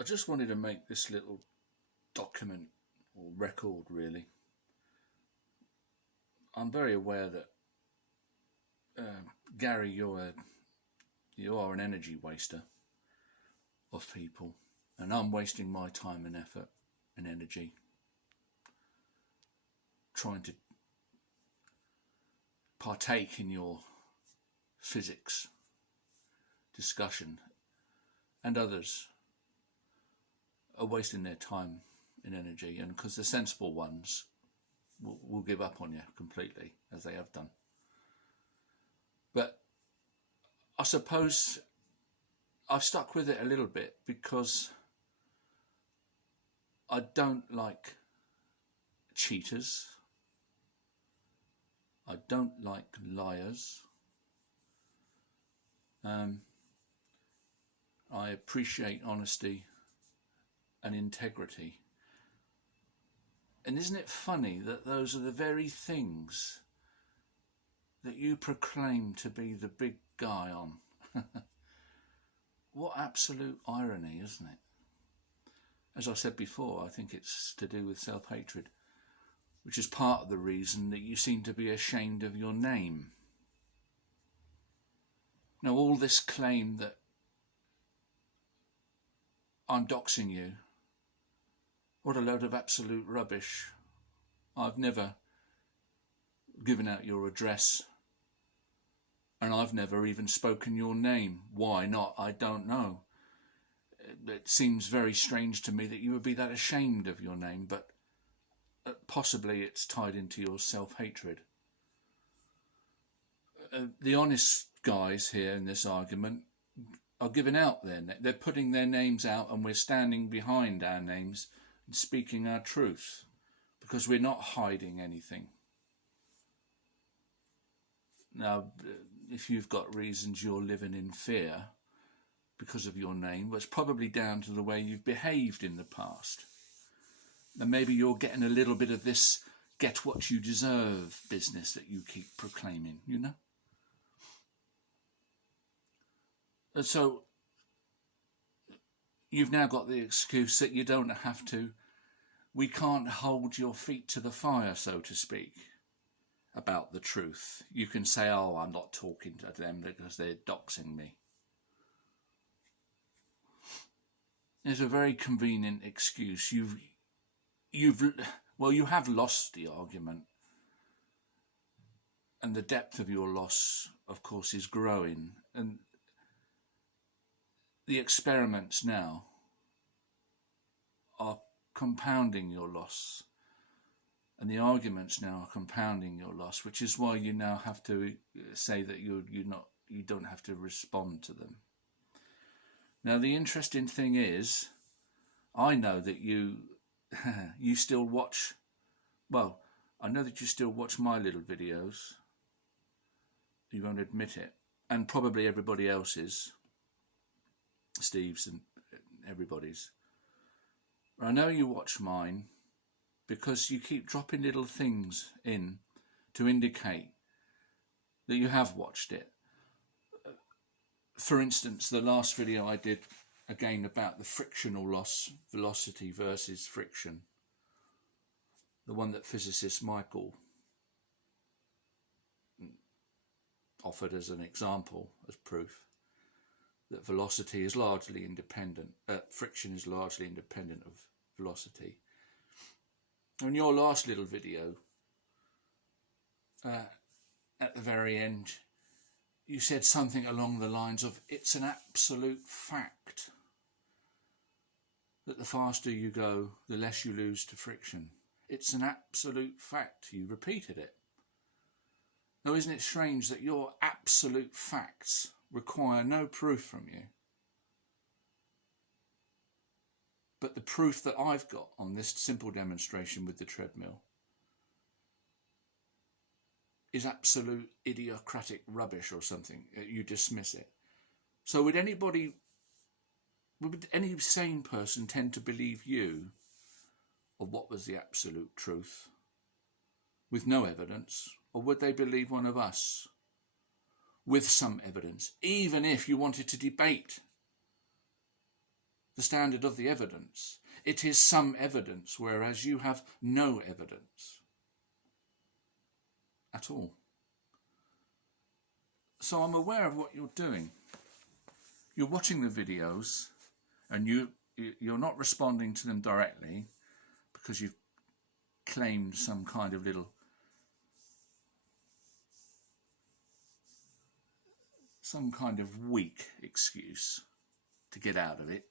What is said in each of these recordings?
I just wanted to make this little document or record, really. I'm very aware that Gary, you are an energy waster of people, and I'm wasting my time and effort and energy trying to partake in your physics discussion, and others are wasting their time and energy, and because the sensible ones will give up on you completely, as they have done. But I suppose I've stuck with it a little bit because I don't like cheaters. I don't like liars. I appreciate honesty and integrity. And isn't it funny that those are the very things that you proclaim to be the big guy on? What absolute irony, isn't it? As I said before, I think it's to do with self-hatred, which is part of the reason that you seem to be ashamed of your name. Now, all this claim that I'm doxing you, what a load of absolute rubbish. I've never given out your address, and I've never even spoken your name. Why not? I don't know. It seems very strange to me that you would be that ashamed of your name, but possibly it's tied into your self-hatred. The honest guys here in this argument are giving out they're putting their names out, and we're standing behind our names and speaking our truth because we're not hiding anything. Now, if you've got reasons you're living in fear because of your name, well, it's probably down to the way you've behaved in the past. And maybe you're getting a little bit of this get what you deserve business that you keep proclaiming, you know? And so you've now got the excuse that you don't have to, we can't hold your feet to the fire, so to speak, about the truth. You can say, oh, I'm not talking to them because they're doxing me. It's a very convenient excuse. You have lost the argument, and the depth of your loss, of course, is growing, and the experiments now are compounding your loss, and the arguments now are compounding your loss, which is why you now have to say that you don't have to respond to them. Now, the interesting thing is, I know that you still watch, well, I know that you still watch my little videos. You won't admit it, and probably everybody else's, Steve's and everybody's. I know you watch mine because you keep dropping little things in to indicate that you have watched it. For instance, the last video I did, again, about the frictional loss, velocity versus friction, the one that physicist Michael offered as an example, as proof, that velocity is largely independent, friction is largely independent of velocity. In your last little video, at the very end, you said something along the lines of, it's an absolute fact that the faster you go, the less you lose to friction. It's an absolute fact. You repeated it. Now, isn't it strange that your absolute facts require no proof from you? But the proof that I've got on this simple demonstration with the treadmill is absolute idiocratic rubbish or something. You dismiss it. So would any sane person tend to believe you of what was the absolute truth with no evidence? Or would they believe one of us with some evidence, even if you wanted to debate the standard of the evidence. It is some evidence, whereas you have no evidence at all. So I'm aware of what you're doing. You're watching the videos and you're not responding to them directly because you've claimed some kind of weak excuse to get out of it.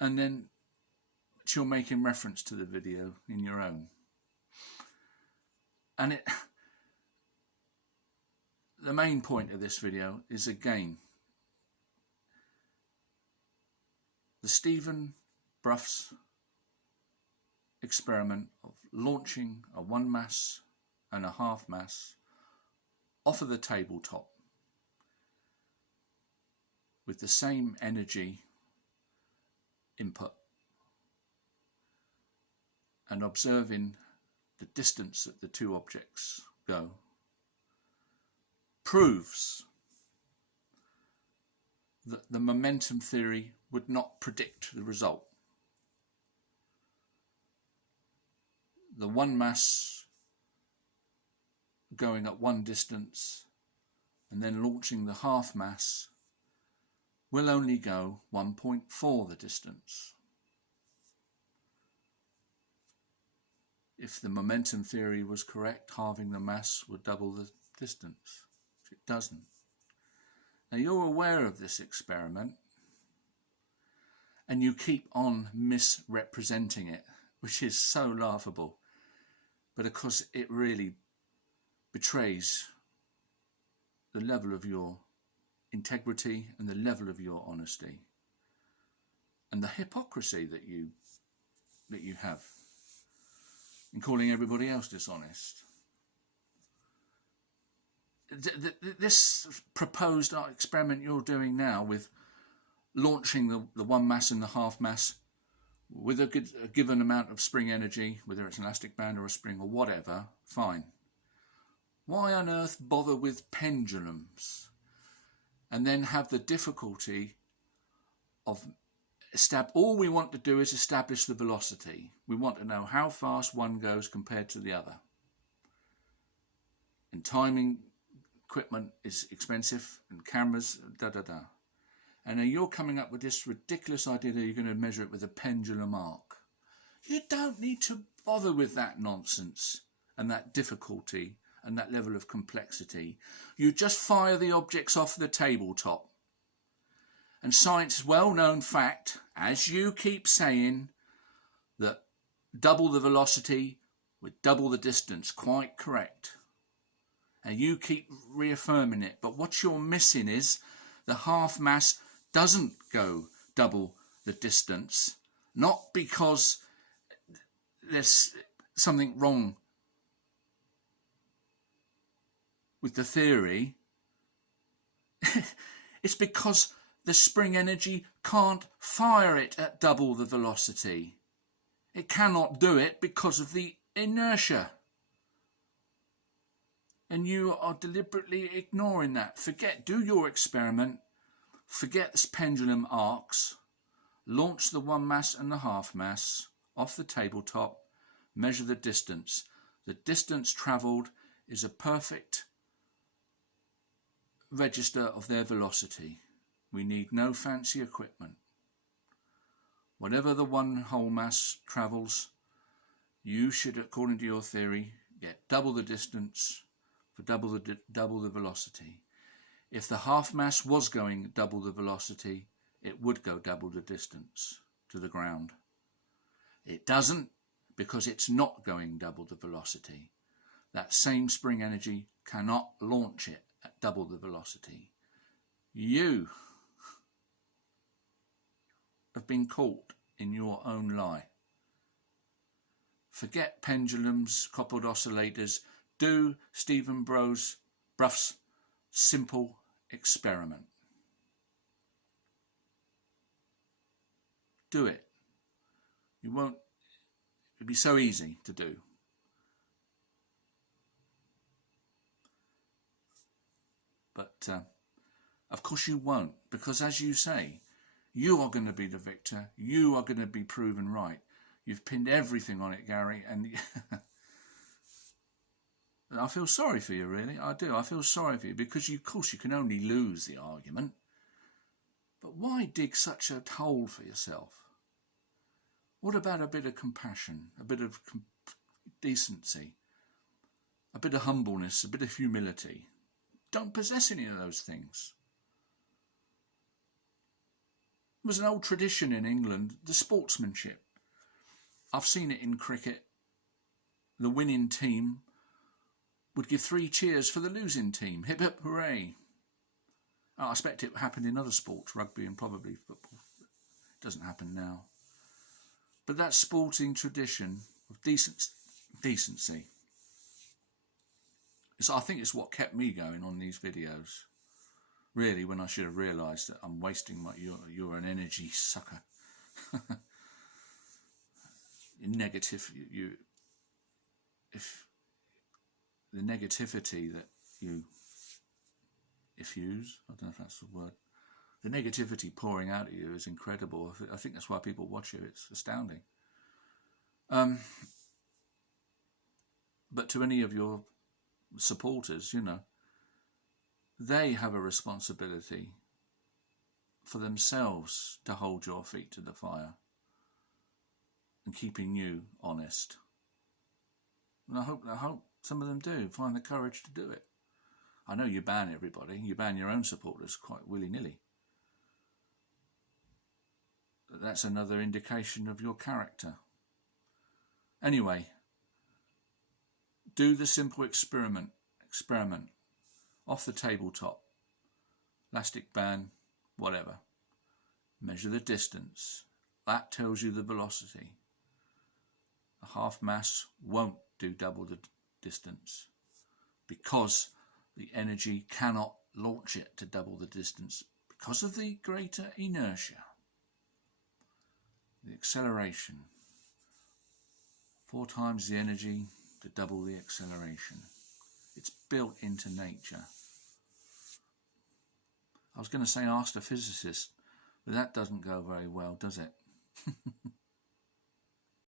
And then you're making reference to the video in your own. And the main point of this video is, again, the Stephen Bruff's experiment of launching a 1 mass and a half mass off of the tabletop with the same energy input and observing the distance that the two objects go proves that the momentum theory would not predict the result. The 1 mass going at one distance and then launching the half mass will only go 1.4 the distance. If the momentum theory was correct, halving the mass would double the distance. It doesn't. Now you're aware of this experiment and you keep on misrepresenting it, which is so laughable, but of course it really betrays the level of your integrity and the level of your honesty and the hypocrisy that you have in calling everybody else dishonest. This proposed experiment you're doing now with launching the 1 mass and the half mass with a given amount of spring energy, whether it's an elastic band or a spring or whatever, fine. Why on earth bother with pendulums and then have the difficulty of all we want to do is establish the velocity. We want to know how fast one goes compared to the other. And timing equipment is expensive and cameras, And now you're coming up with this ridiculous idea that you're going to measure it with a pendulum arc. You don't need to bother with that nonsense and that difficulty and that level of complexity. You just fire the objects off the tabletop. And science, well-known fact, as you keep saying, that double the velocity with double the distance, quite correct. And you keep reaffirming it. But what you're missing is the half mass doesn't go double the distance, not because there's something wrong with the theory. It's because the spring energy can't fire it at double the velocity. It cannot do it because of the inertia. And you are deliberately ignoring that. Do your experiment, forget this pendulum arcs, launch the 1 mass and the half mass off the tabletop, measure the distance. The distance travelled is a perfect register of their velocity. We need no fancy equipment. Whatever the one whole mass travels, you should, according to your theory, get double the distance for double the velocity. If the half mass was going double the velocity, it would go double the distance to the ground. It doesn't, because it's not going double the velocity. That same spring energy cannot launch it at double the velocity. You have been caught in your own lie. Forget pendulums, coupled oscillators. Do Stephen Bruff's simple experiment. Do it. It'd be so easy to do. But Of course you won't, because as you say, you are going to be the victor. You are going to be proven right. You've pinned everything on it, Gary, and I feel sorry for you, really. I do. I feel sorry for you because, of course, you can only lose the argument. But why dig such a hole for yourself? What about a bit of compassion, a bit of decency, a bit of humbleness, a bit of humility? Don't possess any of those things. It was an old tradition in England, the sportsmanship. I've seen it in cricket. The winning team would give 3 cheers for the losing team. Hip hip hooray. I expect it happened in other sports, rugby and probably football. It doesn't happen now. But that sporting tradition of decency, I think it's what kept me going on these videos. Really, when I should have realised that I'm wasting you're an energy sucker. Negative, if the negativity that you effuse, I don't know if that's the word, the negativity pouring out of you is incredible. I think that's why people watch you. It's astounding. But to any of your supporters, they have a responsibility for themselves to hold your feet to the fire and keeping you honest. And I hope some of them do find the courage to do it. I know you ban everybody. You ban your own supporters quite willy-nilly. But that's another indication of your character. Anyway, do the simple experiment. Off the tabletop. Elastic band, whatever. Measure the distance. That tells you the velocity. A half mass won't do double the distance because the energy cannot launch it to double the distance because of the greater inertia. The acceleration. 4 times the energy to double the acceleration. It's built into nature. I was going to say ask a physicist, but that doesn't go very well, does it?